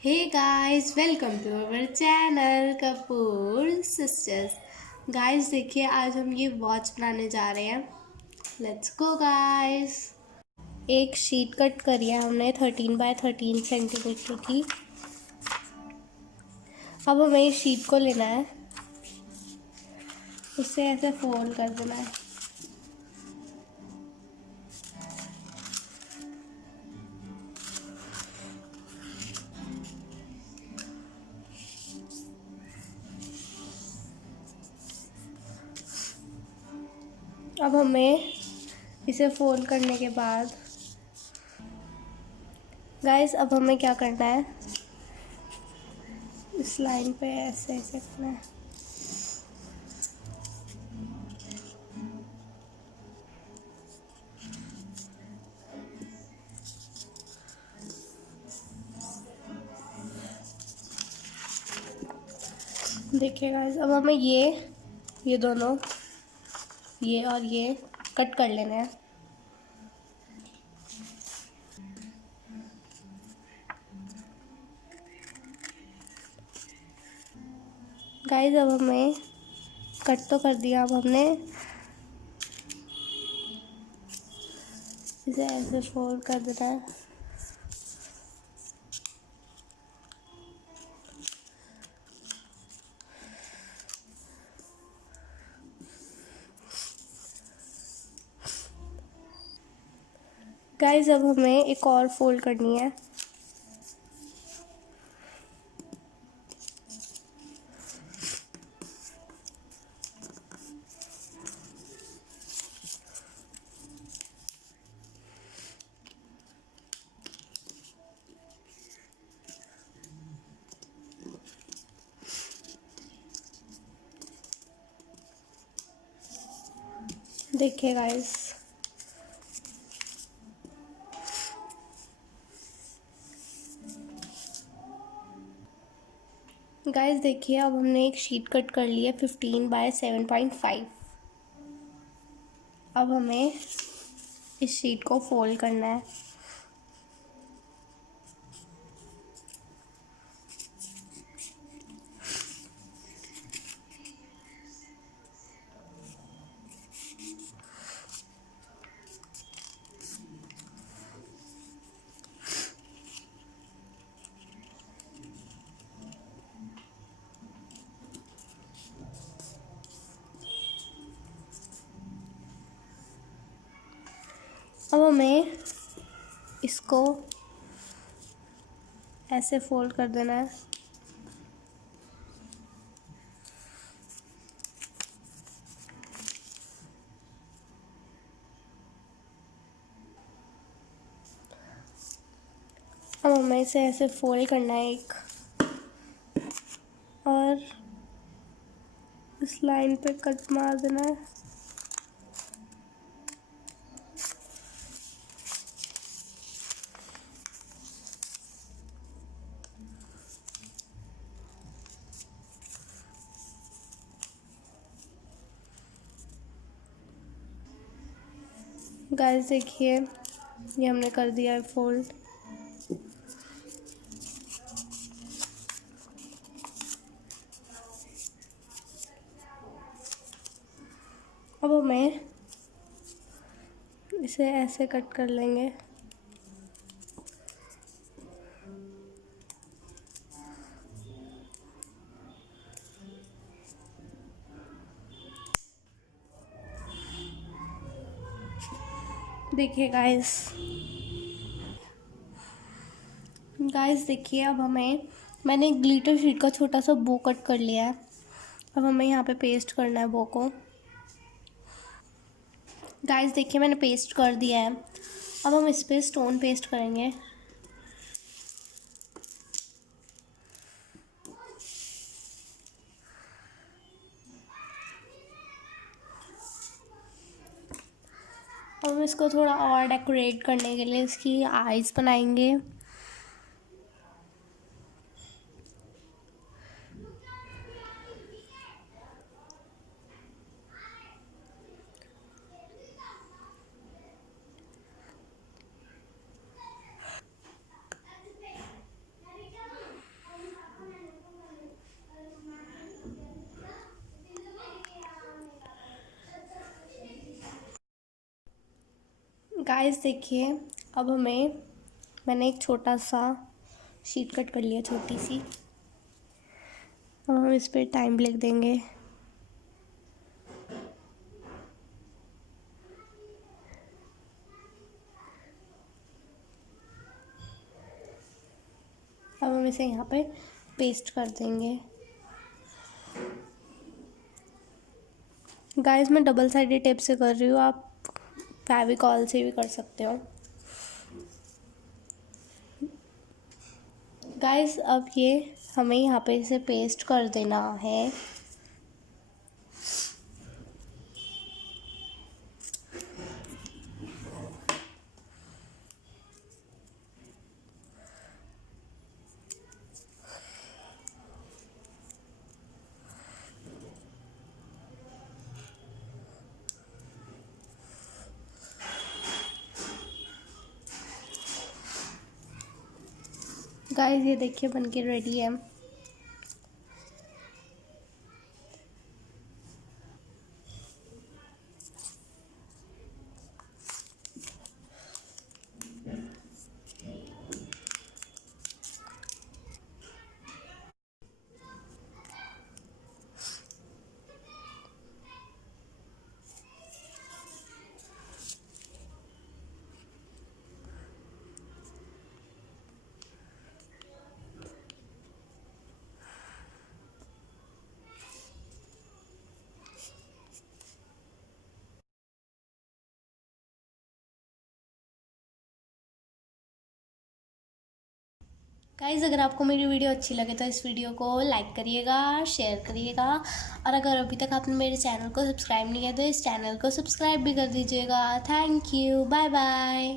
Hey guys, welcome to our channel Kapoor Sisters. Guys देखिए आज हम ये वॉच बनाने जा रहे हैं. Let's go guys. एक शीट कट करी है हमने 13 बाय 13 सेंटीमीटर की. अब हमें इस शीट को लेना है, उसे ऐसे फोल्ड कर देना है. अब हमें इसे फोल्ड करने के बाद गाइस अब हमें क्या करना है, इस लाइन पे ऐसे ऐसे करना है. देखिए गाइस अब हमें ये दोनों, ये और ये कट कर लेना है. गाइस अब हमें कट तो कर दिया, अब हमने इसे ऐसे फोल्ड कर देना है. गाइस अब हमें एक और फोल्ड करनी है. देखिए गाइस देखिए अब हमने एक शीट कट कर ली है 15 बाय 7.5. अब हमें इस शीट को फोल्ड करना है. अब हमें इसको ऐसे फोल्ड कर देना है. अब हमें इसे ऐसे फोल्ड करना है एक, और इस लाइन पे कट मार देना है. गाइस देखिए ये हमने कर दिया है फोल्ड. अब हमें इसे ऐसे कट कर लेंगे. देखिए गाइस देखिए अब मैंने एक ग्लिटर शीट का छोटा सा बो कट कर लिया है. अब हमें यहाँ पे पेस्ट करना है बो को. गाइस देखिए मैंने पेस्ट कर दिया है. अब हम इस पे स्टोन पेस्ट करेंगे. अब हम इसको थोड़ा और डेकोरेट करने के लिए इसकी आईज बनाएंगे. गाइस देखिए, अब मैंने एक छोटा सा शीट कट कर लिया, छोटी सी। अब हम इस पर टाइम लिख देंगे। अब हम इसे यहाँ पे पेस्ट कर देंगे। गाइस मैं डबल साइडेड टेप से कर रही हूँ, आप फेविकॉल से भी कर सकते हो। गाइस अब ये हमें यहाँ पे इसे पेस्ट कर देना है। गाइस ये देखिए बनके रेडी है। गाइज़ अगर आपको मेरी वीडियो अच्छी लगे तो इस वीडियो को लाइक करिएगा, शेयर करिएगा, और अगर अभी तक आपने मेरे चैनल को सब्सक्राइब नहीं किया तो इस चैनल को सब्सक्राइब भी कर दीजिएगा। Thank you, bye bye.